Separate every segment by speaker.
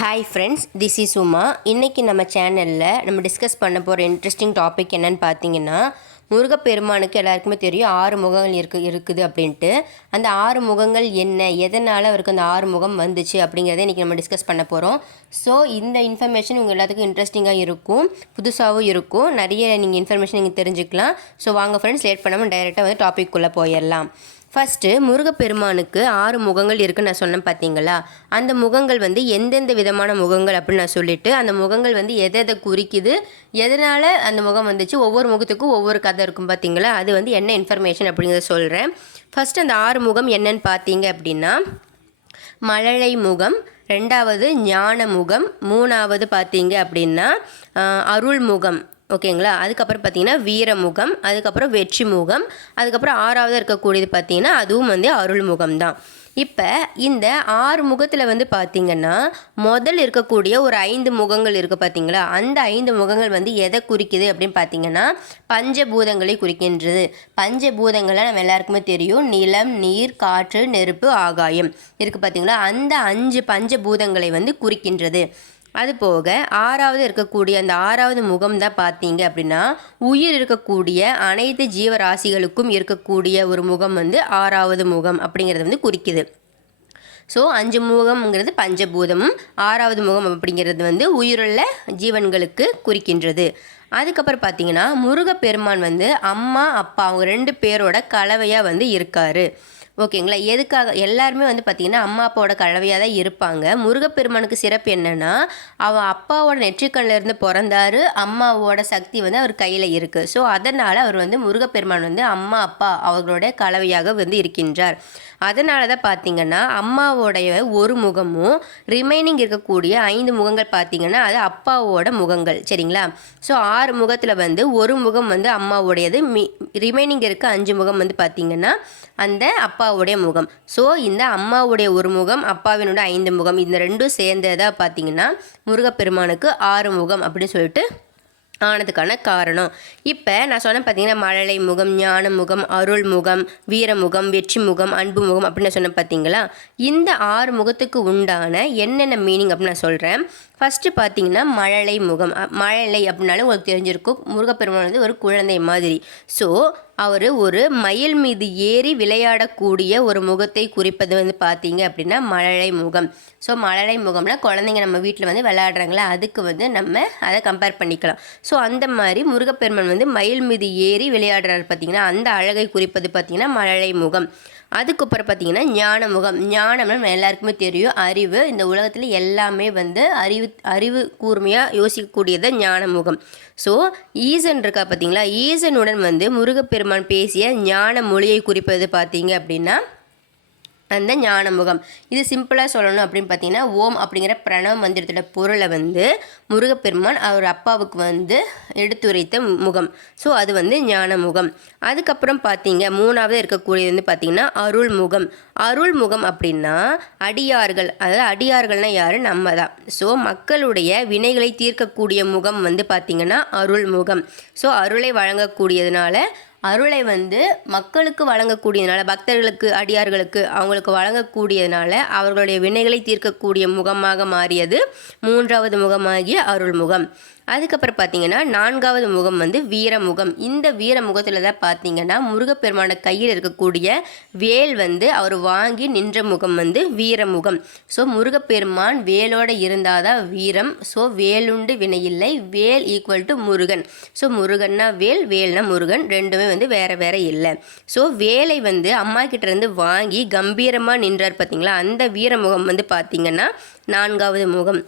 Speaker 1: Hi friends this is Uma இன்றைக்கி நம்ம சேனலில் நம்ம டிஸ்கஸ் பண்ண போகிற இன்ட்ரெஸ்டிங் டாபிக் என்னன்னு பார்த்தீங்கன்னா முருகப்பெருமானுக்கு எல்லாருக்குமே தெரியும் ஆறு முகங்கள் இருக்கு இருக்குது அப்படின்ட்டு. அந்த ஆறு முகங்கள் என்ன எதனால் அவருக்கு அந்த ஆறு முகம் வந்துச்சு அப்படிங்கிறத இன்றைக்கி நம்ம டிஸ்கஸ் பண்ண போகிறோம் ஸோ இந்த இன்ஃபர்மேஷன் உங்கள் எல்லாத்துக்கும் இன்ட்ரெஸ்டிங்காக இருக்கும் புதுசாகவும் இருக்கும். நிறைய நீங்கள் இன்ஃபர்மேஷன் நீங்கள் தெரிஞ்சுக்கலாம். ஸோ வாங்க ஃப்ரெண்ட்ஸ் லேட் பண்ணாமல் டைரெக்டாக வந்து டாபிக் குள்ளே போயிடலாம். ஃபஸ்ட்டு முருகப்பெருமானுக்கு ஆறு முகங்கள் இருக்குன்னு நான் சொன்னேன் பார்த்தீங்களா அந்த முகங்கள் வந்து எந்தெந்த விதமான முகங்கள் அப்படின்னு நான் சொல்லிவிட்டு அந்த முகங்கள் வந்து எதை எதை குறிக்குது எதனால் அந்த முகம் வந்துச்சு ஒவ்வொரு முகத்துக்கும் ஒவ்வொரு கதை இருக்கும் பார்த்தீங்களா அது வந்து என்ன இன்ஃபர்மேஷன் அப்படிங்கிறத சொல்கிறேன் ஃபஸ்ட்டு அந்த ஆறு முகம் என்னன்னு பார்த்தீங்க அப்படின்னா மழலை முகம் ரெண்டாவது ஞான முகம் மூணாவது பார்த்தீங்க அப்படின்னா அருள் முகம். ஓகேங்களா? அதுக்கப்புறம் பார்த்தீங்கன்னா வீரமுகம் அதுக்கப்புறம் வெற்றி முகம் அதுக்கப்புறம் ஆறாவது இருக்கக்கூடியது பார்த்தீங்கன்னா அதுவும் வந்து அருள் முகம் தான். இப்போ இந்த ஆறு முகத்தில் வந்து பார்த்தீங்கன்னா முதல் இருக்கக்கூடிய ஒரு ஐந்து முகங்கள் இருக்குது பார்த்தீங்களா அந்த ஐந்து முகங்கள் வந்து எதை குறிக்குது அப்படின்னு பார்த்தீங்கன்னா பஞ்சபூதங்களை குறிக்கின்றது. பஞ்சபூதங்களை நம்ம எல்லாருக்குமே தெரியும். நிலம் நீர் காற்று நெருப்பு ஆகாயம் இருக்குது பார்த்தீங்களா அந்த அஞ்சு பஞ்சபூதங்களை வந்து குறிக்கின்றது. அது போக ஆறாவது இருக்கக்கூடிய அந்த ஆறாவது முகம் தான் பார்த்தீங்க அப்படின்னா உயிர் இருக்கக்கூடிய அனைத்து ஜீவராசிகளுக்கும் இருக்கக்கூடிய ஒரு முகம் வந்து ஆறாவது முகம் அப்படிங்கிறது வந்து குறிக்குது. ஸோ அஞ்சு முகம்ங்கிறது பஞ்சபூதமும் ஆறாவது முகம் அப்படிங்கிறது வந்து உயிருள்ள ஜீவன்களுக்கு குறிக்கின்றது. அதுக்கப்புறம் பார்த்தீங்கன்னா முருகப்பெருமான் வந்து அம்மா அப்பா அவங்க ரெண்டு பேரோட கலவையாக வந்து இருக்காரு. ஓகேங்களா? எதுக்காக எல்லாருமே வந்து பார்த்திங்கன்னா அம்மா அப்பாவோட கலவையாக தான் இருப்பாங்க. முருகப்பெருமானுக்கு சிறப்பு என்னென்னா அவன் அப்பாவோட நெற்றிக்கண்ணில் இருந்து பிறந்தாரு. அம்மாவோட சக்தி வந்து அவர் கையில் இருக்குது ஸோ அதனால் அவர் வந்து முருகப்பெருமான் வந்து அம்மா அப்பா அவர்களோட கலவையாக வந்து இருக்கின்றார். அதனால தான் பார்த்தீங்கன்னா அம்மாவோடைய ஒரு முகமும் ரிமைனிங் இருக்கக்கூடிய ஐந்து முகங்கள் பார்த்தீங்கன்னா அது அப்பாவோட முகங்கள். சரிங்களா? ஸோ ஆறு முகத்தில் வந்து ஒரு முகம் வந்து அம்மாவுடையது. மி ரிமைனிங் இருக்க அஞ்சு முகம் வந்து பார்த்தீங்கன்னா அந்த அப்பா அப்பாவுடைய முகம். ஸோ இந்த அம்மாவுடைய ஒரு முகம் அப்பாவினுடைய ஐந்து முகம் இந்த ரெண்டும் சேர்ந்ததாக பார்த்தீங்கன்னா முருகப்பெருமானுக்கு ஆறு முகம் அப்படின்னு சொல்லிட்டு ஆனதுக்கான காரணம். இப்போ நான் சொன்னேன் பார்த்தீங்கன்னா மழலை முகம் ஞான முகம் அருள் முகம் வீரமுகம் வெற்றி முகம் அன்பு முகம் அப்படின்னு நான் சொன்னேன் பார்த்தீங்களா? இந்த ஆறு முகத்துக்கு உண்டான என்னென்ன மீனிங் அப்படின்னு நான் சொல்கிறேன் ஃபஸ்ட்டு பார்த்தீங்கன்னா மழலை முகம். மழலை அப்படின்னாலும் உங்களுக்கு தெரிஞ்சிருக்கும். முருகப்பெருமான் வந்து ஒரு குழந்தை மாதிரி. ஸோ அவர் ஒரு மயில் மீது ஏறி விளையாடக்கூடிய ஒரு முகத்தை குறிப்பது வந்து பார்த்தீங்க அப்படின்னா மழலை முகம். ஸோ மழலை முகம்னா குழந்தைங்க நம்ம வீட்டில் வந்து விளையாடுறாங்களா? அதுக்கு வந்து நம்ம அதை கம்பேர் பண்ணிக்கலாம். ஸோ அந்த மாதிரி முருகப்பெருமன் வந்து மயில் மீது ஏறி விளையாடுறாரு பார்த்தீங்கன்னா அந்த அழகை குறிப்பது பார்த்தீங்கன்னா மழலை முகம். அதுக்கப்புறம் பார்த்தீங்கன்னா ஞான முகம் ஞானம்னா நம்ம எல்லாருக்குமே தெரியும். அறிவு இந்த உலகத்தில் எல்லாமே வந்து அறிவு அறிவு கூர்மையாக யோசிக்கக்கூடியது ஞான முகம் ஸோ ஈசன் இருக்கா பார்த்தீங்களா? ஈசனுடன் வந்து முருகப்பெருமான் பேசிய ஞான மொழியை குறிப்பது பார்த்தீங்க அப்படின்னா அந்த ஞானமுகம். இது சிம்பிளாக சொல்லணும் அப்படின்னு பார்த்தீங்கன்னா ஓம் அப்படிங்கிற பிரணவ மந்திரத்தோட பொருளை வந்து முருகப்பெருமான் அவர் அப்பாவுக்கு வந்து எடுத்துரைத்த முகம். ஸோ அது வந்து ஞானமுகம். அதுக்கப்புறம் பார்த்தீங்க மூணாவது இருக்கக்கூடியது வந்து பார்த்தீங்கன்னா அருள் முகம் அருள் முகம் அப்படின்னா அடியார்கள் அதாவது அடியார்கள்னால் யார்? நம்ம தான் ஸோ மக்களுடைய வினைகளை தீர்க்கக்கூடிய முகம் வந்து பார்த்திங்கன்னா அருள் முகம் ஸோ அருளை வழங்கக்கூடியதுனால அருளை வந்து மக்களுக்கு வழங்கக்கூடியதுனால பக்தர்களுக்கு அடியார்களுக்கு அவங்களுக்கு வழங்கக்கூடியதுனால அவர்களுடைய வினைகளை தீர்க்கக்கூடிய முகமாக மாறியது மூன்றாவது முகமாகிய அருள்முகம். அதுக்கப்புறம் பார்த்தீங்கன்னா நான்காவது முகம் வந்து வீரமுகம் இந்த வீரமுகத்தில் தான் பார்த்தீங்கன்னா முருகப்பெருமான கையில் இருக்கக்கூடிய வேல் வந்து அவர் வாங்கி நின்ற முகம் வந்து வீரமுகம் ஸோ முருகப்பெருமான் வேலோட இருந்தால் தான் வீரம். ஸோ வேலுண்டு வினையில்லை வேல் ஈக்குவல் டு முருகன். ஸோ முருகன்னா வேல் வேல்னா முருகன். ரெண்டுமே வந்து வேற வேற இல்லை. ஸோ வேலை வந்து அம்மா கிட்டேருந்து வாங்கி கம்பீரமாக நின்றார் பார்த்தீங்களா? அந்த வீரமுகம் வந்து பார்த்தீங்கன்னா நான்காவது முகம்.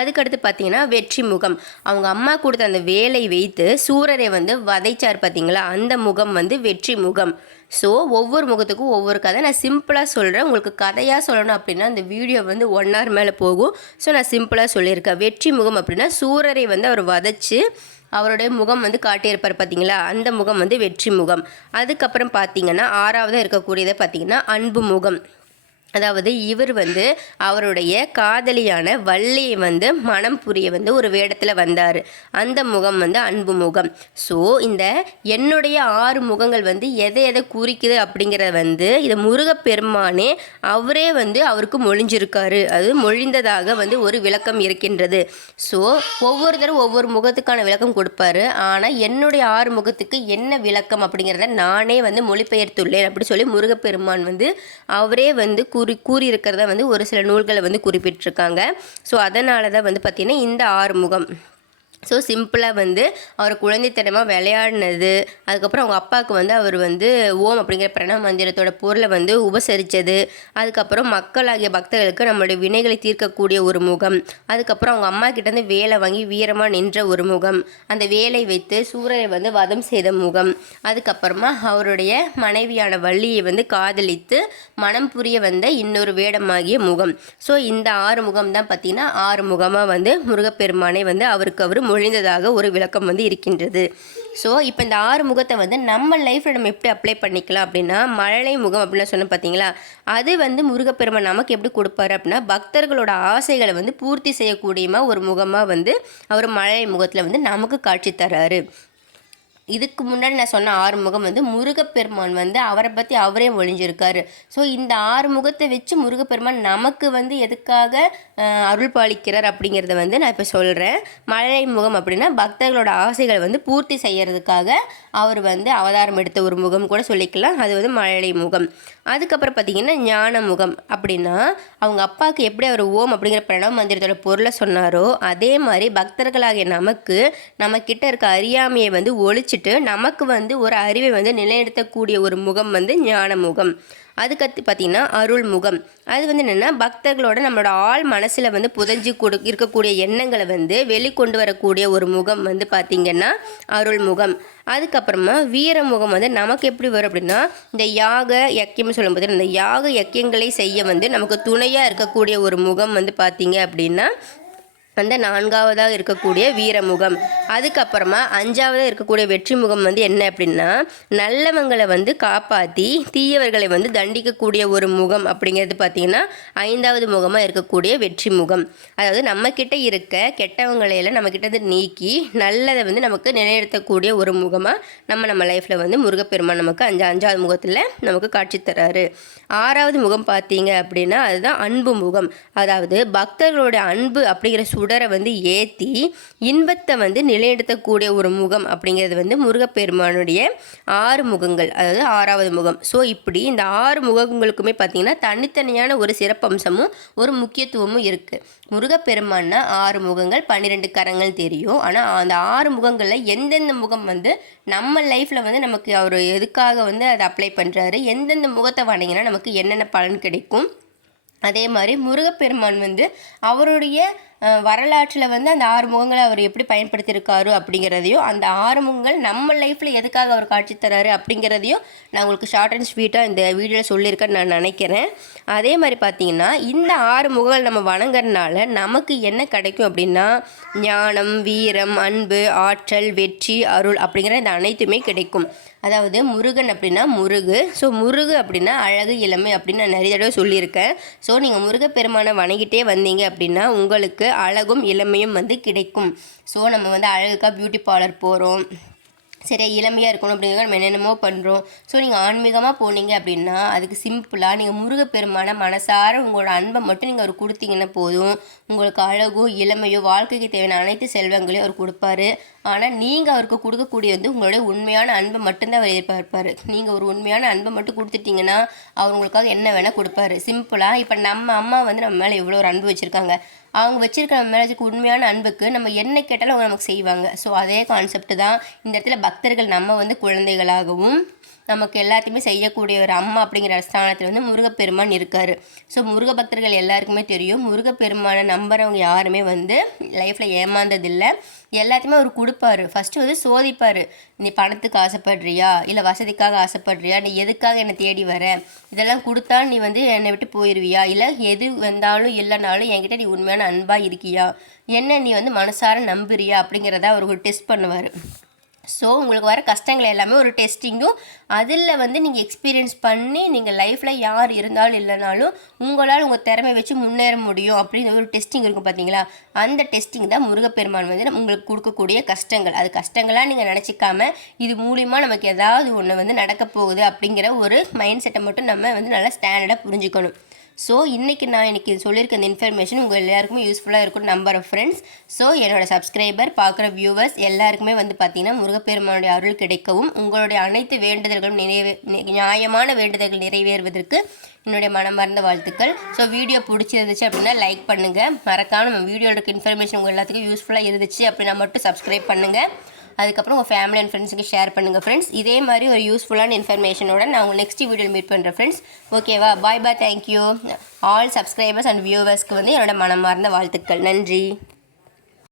Speaker 1: அதுக்கடுத்து பார்த்தீங்கன்னா வெற்றி முகம். அவங்க அம்மா கொடுத்த அந்த வேலை வைத்து சூரரை வந்து வதைச்சார் பார்த்தீங்களா அந்த முகம் வந்து வெற்றி முகம். ஸோ ஒவ்வொரு முகத்துக்கும் ஒவ்வொரு கதை. நான் சிம்பிளாக சொல்கிறேன் உங்களுக்கு கதையாக சொல்லணும் அப்படின்னா அந்த வீடியோ வந்து ஒன் ஹவர் மேலே போகும். ஸோ நான் சிம்பிளாக சொல்லியிருக்கேன். வெற்றி முகம் அப்படின்னா சூரரை வந்து அவர் வதைச்சு அவருடைய முகம் வந்து காட்டியிருப்பார் பார்த்தீங்களா அந்த முகம் வந்து வெற்றி முகம். அதுக்கப்புறம் பார்த்தீங்கன்னா ஆறாவதாக இருக்கக்கூடியதை பார்த்தீங்கன்னா அன்பு முகம். அதாவது இவர் வந்து அவருடைய காதலியான வள்ளியை வந்து மனம் புரிய வந்து ஒரு வேடத்தில் வந்தார். அந்த முகம் வந்து அன்பு முகம். ஸோ இந்த என்னுடைய ஆறு முகங்கள் வந்து எதை எதை குறிக்குது அப்படிங்கிறத வந்து இது முருகப்பெருமானே அவரே வந்து அவருக்கு மொழிஞ்சிருக்காரு. அது மொழிந்ததாக வந்து ஒரு விளக்கம் இருக்கின்றது. ஸோ ஒவ்வொரு தடவை ஒவ்வொரு முகத்துக்கான விளக்கம் கொடுப்பாரு. ஆனால் என்னுடைய ஆறு முகத்துக்கு என்ன விளக்கம் அப்படிங்கிறத நானே வந்து மொழிபெயர்த்துள்ளேன் அப்படி சொல்லி முருகப்பெருமான் வந்து அவரே வந்து கூறி கூறியிருக்கிறத வந்து ஒரு சில நூல்களை வந்து குறிப்பிட்டிருக்காங்க. ஸோ அதனால தான் வந்து பார்த்திங்கன்னா இந்த ஆறுமுகம். ஸோ சிம்பிளாக வந்து அவர் குழந்தைத்தனமாக விளையாடினது அதுக்கப்புறம் அவங்க அப்பாவுக்கு வந்து அவர் வந்து ஓம் அப்படிங்கிற பிரணவ மந்திரத்தோட பொருளை வந்து உபசரித்தது அதுக்கப்புறம் மக்களாகிய பக்தர்களுக்கு நம்மளுடைய வினைகளை தீர்க்கக்கூடிய ஒரு முகம். அதுக்கப்புறம் அவங்க அம்மா கிட்டேருந்து வேலை வாங்கி வீரமாக நின்ற ஒரு முகம். அந்த வேலை வைத்து சூரரை வந்து வதம் செய்த முகம். அதுக்கப்புறமா அவருடைய மனைவியான வள்ளியை வந்து காதலித்து மனம் புரிய வந்த இன்னொரு வேடமாகிய முகம். ஸோ இந்த ஆறு முகம் தான் பார்த்திங்கன்னா ஆறு முகமாக வந்து முருகப்பெருமானை வந்து அவருக்கு அவர் மொழிந்ததாக ஒரு விளக்கம் வந்து இருக்கின்றது. ஸோ இப்போ இந்த ஆறு முகத்தை வந்து நம்ம லைஃப்பில் நம்ம எப்படி அப்ளை பண்ணிக்கலாம் அப்படின்னா மழலை முகம் அப்படின்னு சொன்ன பார்த்தீங்களா அது வந்து முருகப்பெருமை நமக்கு எப்படி கொடுப்பாரு அப்படின்னா பக்தர்களோட ஆசைகளை வந்து பூர்த்தி செய்யக்கூடியமாக ஒரு முகமாக வந்து அவர் மழலை முகத்தில் வந்து நமக்கு காட்சி தராரு. இதுக்கு முன்னாடி நான் சொன்ன ஆறுமுகம் வந்து முருகப்பெருமான் வந்து அவரை பற்றி அவரே ஒழிஞ்சிருக்காரு ஸோ இந்த ஆறுமுகத்தை வச்சு முருகப்பெருமான் நமக்கு வந்து எதுக்காக அருள் பாலிக்கிறார் அப்படிங்கிறத வந்து நான் இப்போ சொல்கிறேன் மழை முகம் அப்படின்னா பக்தர்களோட ஆசைகளை வந்து பூர்த்தி செய்கிறதுக்காக அவர் வந்து அவதாரம் எடுத்த ஒரு முகம் கூட சொல்லிக்கலாம். அது வந்து மழலை முகம். அதுக்கப்புறம் பார்த்திங்கன்னா ஞான முகம் அப்படின்னா அவங்க அப்பாவுக்கு எப்படி அவர் ஓம் அப்படிங்கிற பிரணவ மந்திரத்தோட பொருளை சொன்னாரோ அதே மாதிரி பக்தர்களாகிய நமக்கு நம்மக்கிட்ட இருக்க அறியாமையை வந்து வச்சுட்டு நமக்கு வந்து ஒரு அறிவை வந்து நிலைநிறுத்தக்கூடிய ஒரு முகம் வந்து ஞான முகம் அதுக்கடுத்து பார்த்திங்கன்னா அருள் முகம். அது வந்து என்னென்னா பக்தர்களோட நம்மளோட ஆள் மனசில் வந்து புதஞ்சு கொடு இருக்கக்கூடிய எண்ணங்களை வந்து வெளிக்கொண்டு வரக்கூடிய ஒரு முகம் வந்து பார்த்திங்கன்னா அருள் முகம். அதுக்கப்புறமா வீர முகம் வந்து நமக்கு எப்படி வரும் அப்படின்னா இந்த யாக யக்கியம் சொல்லும்போது இந்த யாக யக்கியங்களை செய்ய வந்து நமக்கு துணையாக இருக்கக்கூடிய ஒரு முகம் வந்து பார்த்திங்க அப்படின்னா அந்த நான்காவதாக இருக்கக்கூடிய வீரமுகம். அதுக்கப்புறமா அஞ்சாவதாக இருக்கக்கூடிய வெற்றி முகம் வந்து என்ன அப்படின்னா நல்லவங்களை வந்து காப்பாற்றி தீயவர்களை வந்து தண்டிக்கக்கூடிய ஒரு முகம் அப்படிங்கிறது பார்த்திங்கன்னா ஐந்தாவது முகமாக இருக்கக்கூடிய வெற்றி முகம் அதாவது நம்மக்கிட்ட இருக்க கெட்டவங்களையெல்லாம் நம்மக்கிட்ட நீக்கி நல்லதை வந்து நமக்கு நிலைநிறுத்தக்கூடிய ஒரு முகமாக நம்ம நம்ம லைஃப்பில் வந்து முருகப்பெருமான் நமக்கு அஞ்சு அஞ்சாவது முகத்தில் நமக்கு காட்சி தராரு. ஆறாவது முகம் பார்த்தீங்க அப்படின்னா அதுதான் அன்பு முகம். அதாவது பக்தர்களோட அன்பு அப்படிங்கிற சூழ் உடரை வந்து ஏற்றி இன்பத்தை வந்து நிலைநிறுத்தக்கூடிய ஒரு முகம் அப்படிங்கிறது வந்து முருகப்பெருமானுடைய ஆறு முகங்கள் அதாவது ஆறாவது முகம். ஸோ இப்படி இந்த ஆறு முகங்களுக்குமே பார்த்திங்கன்னா தனித்தனியான ஒரு சிறப்பம்சமும் ஒரு முக்கியத்துவமும் இருக்குது முருகப்பெருமான்னா ஆறு முகங்கள் பன்னிரெண்டு கரங்கள் தெரியும். ஆனால் அந்த ஆறு முகங்களில் எந்தெந்த முகம் வந்து நம்ம லைஃப்பில் வந்து நமக்கு அவர் எதுக்காக வந்து அதை அப்ளை பண்ணுறாரு எந்தெந்த முகத்தை வணங்கினா நமக்கு என்னென்ன பலன் கிடைக்கும். அதே மாதிரி முருகப்பெருமான் வந்து அவருடைய வரலாற்றில் வந்து அந்த ஆறு முகங்களை அவர் எப்படி பயன்படுத்தியிருக்காரு அப்படிங்கிறதையும் அந்த ஆறு முகங்கள் நம்ம லைஃப்பில் எதுக்காக அவர் காட்சி தராரு அப்படிங்கிறதையும் நான் உங்களுக்கு ஷார்ட் அண்ட் ஸ்வீட்டாக இந்த வீடியோவில் சொல்லியிருக்கேன்னு நான் நினைக்கிறேன். அதே மாதிரி பார்த்தீங்கன்னா இந்த ஆறு முகங்கள் நம்ம வணங்குறதுனால நமக்கு என்ன கிடைக்கும் அப்படின்னா ஞானம் வீரம் அன்பு ஆற்றல் வெற்றி அருள் அப்படிங்கிற இந்த அனைத்துமே கிடைக்கும். அதாவது முருகன் அப்படின்னா முருகு. ஸோ முருகு அப்படின்னா அழகு இளமை அப்படின்னு நான் நிறைய தடவை சொல்லியிருக்கேன். ஸோ நீங்கள் முருகப்பெருமானை வணங்கிட்டே வந்தீங்க அப்படின்னா உங்களுக்கு அழகும் இளமையும் வந்து கிடைக்கும். ஸோ நம்ம வந்து அழகுக்காக பியூட்டி பார்லர் போகிறோம் சரி இளமையாக இருக்கணும் அப்படிங்கிற நம்ம என்னென்னமோ பண்ணுறோம் ஸோ நீங்கள் ஆன்மீகமாக போனீங்க அப்படின்னா அதுக்கு சிம்பிளாக நீங்கள் முருகப்பெருமான மனசார உங்களோட அன்பை மட்டும் நீங்கள் அவர் கொடுத்தீங்கன்னா போதும். உங்களுக்கு அழகோ இளமையோ வாழ்க்கைக்கு தேவையான அனைத்து செல்வங்களையும் அவர் கொடுப்பாரு. ஆனால் நீங்கள் அவருக்கு கொடுக்கக்கூடிய வந்து உங்களுடைய உண்மையான அன்பை மட்டும்தான் அவர் எதிர்பார்ப்பார். நீங்கள் ஒரு உண்மையான அன்பை மட்டும் கொடுத்துட்டிங்கன்னா அவர் உங்களுக்காக என்ன வேணால் கொடுப்பாரு. சிம்பிளாக இப்போ நம்ம அம்மா வந்து நம்ம மேலே இவ்வளோ ஒரு அன்பு வச்சுருக்காங்க. அவங்க வச்சிருக்கிற மேரேஜுக்கு மேலே உண்மையான அன்புக்கு நம்ம என்ன கேட்டாலும் அவங்க நமக்கு செய்வாங்க. ஸோ அதே கான்செப்ட் தான் இந்த இடத்துல பக்தர்கள் நம்ம வந்து குழந்தைகளாகவும் நமக்கு எல்லாத்தையுமே செய்யக்கூடிய ஒரு அம்மா அப்படிங்கிற ஸ்தானத்தில் வந்து முருகப்பெருமான் இருக்கார். ஸோ முருக பக்தர்கள் எல்லாருக்குமே தெரியும். முருகப்பெருமானை நம்புறவங்க யாருமே வந்து லைஃப்பில் ஏமாந்ததில்லை. எல்லாத்தையுமே அவர் கொடுப்பாரு. ஃபஸ்ட்டு வந்து சோதிப்பார். நீ பணத்துக்கு ஆசைப்படுறியா? இல்லை வசதிக்காக ஆசைப்படுறியா? நீ எதுக்காக என்னை தேடி வர? இதெல்லாம் கொடுத்தா நீ வந்து என்னை விட்டு போயிடுவியா இல்லை எது வந்தாலும் இல்லைனாலும் என்கிட்ட நீ உண்மையான அன்பாக இருக்கியா? என்ன நீ வந்து மனசார நம்புறியா? அப்படிங்கிறத அவர் டெஸ்ட் பண்ணுவார். ஸோ உங்களுக்கு வர கஷ்டங்கள் எல்லாமே ஒரு டெஸ்டிங்கும் அதில் வந்து நீங்கள் எக்ஸ்பீரியன்ஸ் பண்ணி நீங்கள் லைஃப்பில் யார் இருந்தாலும் இல்லைனாலும் உங்களால் உங்கள் திறமை வச்சு முன்னேற முடியும் அப்படின்னு ஒரு டெஸ்டிங் இருக்கும் பார்த்தீங்களா அந்த டெஸ்டிங் தான் முருகப்பெருமான் வந்து உங்களுக்கு கொடுக்கக்கூடிய கஷ்டங்கள். அது கஷ்டங்களாக நீங்கள் நினச்சிக்காம இது மூலிமா நமக்கு ஏதாவது ஒன்று வந்து நடக்க போகுது அப்படிங்கிற ஒரு மைண்ட் செட்டை மட்டும் நம்ம வந்து நல்லா ஸ்டாண்டர்டாக புரிஞ்சுக்கணும். ஸோ இன்றைக்கி நான் இன்றைக்கி சொல்லியிருக்க இந்த இன்ஃபர்மேஷன் உங்கள் எல்லாருக்குமே யூஸ்ஃபுல்லாக இருக்கும். நம்பர் ஆஃப் ஃப்ரெண்ட்ஸ் ஸோ என்னோடய சப்ஸ்கிரைபர் பார்க்குற வியூவர்ஸ் எல்லாருக்குமே வந்து பார்த்திங்கன்னா முருகப்பெருமானுடைய அருள் கிடைக்கவும் உங்களுடைய அனைத்து வேண்டுதல்களும் நிறைவே நியாயமான வேண்டுதல்கள் நிறைவேறுவதற்கு என்னுடைய மனமார்ந்த வாழ்த்துக்கள். ஸோ வீடியோ பிடிச்சிருந்துச்சு அப்படின்னா லைக் பண்ணுங்கள் மறக்காமல் நம்ம வீடியோவில் இருக்க இன்ஃபர்மேஷன் உங்கள் எல்லாத்துக்கும் யூஸ்ஃபுல்லாக இருந்துச்சு அப்படின்னா மட்டும் சப்ஸ்கிரைப் பண்ணுங்கள் அதுக்கப்புறம் உங்கள் ஃபேமிலி அண்ட் ஃப்ரெண்ட்ஸுக்கு ஷேர் பண்ணுங்கள் ஃப்ரெண்ட்ஸ் இதே மாதிரி ஒரு யூஸ்ஃபுல்லான இன்ஃபர்மேஷனோட நான் உங்கள் நெக்ஸ்ட் வீடியோவில் மீட் பண்ணுறேன் ஃப்ரெண்ட்ஸ் ஓகேவா bye bye thank you all subscribers and வியூவர்ஸ்க்கு வந்து என்னோட மனமார்ந்த வாழ்த்துக்கள். நன்றி.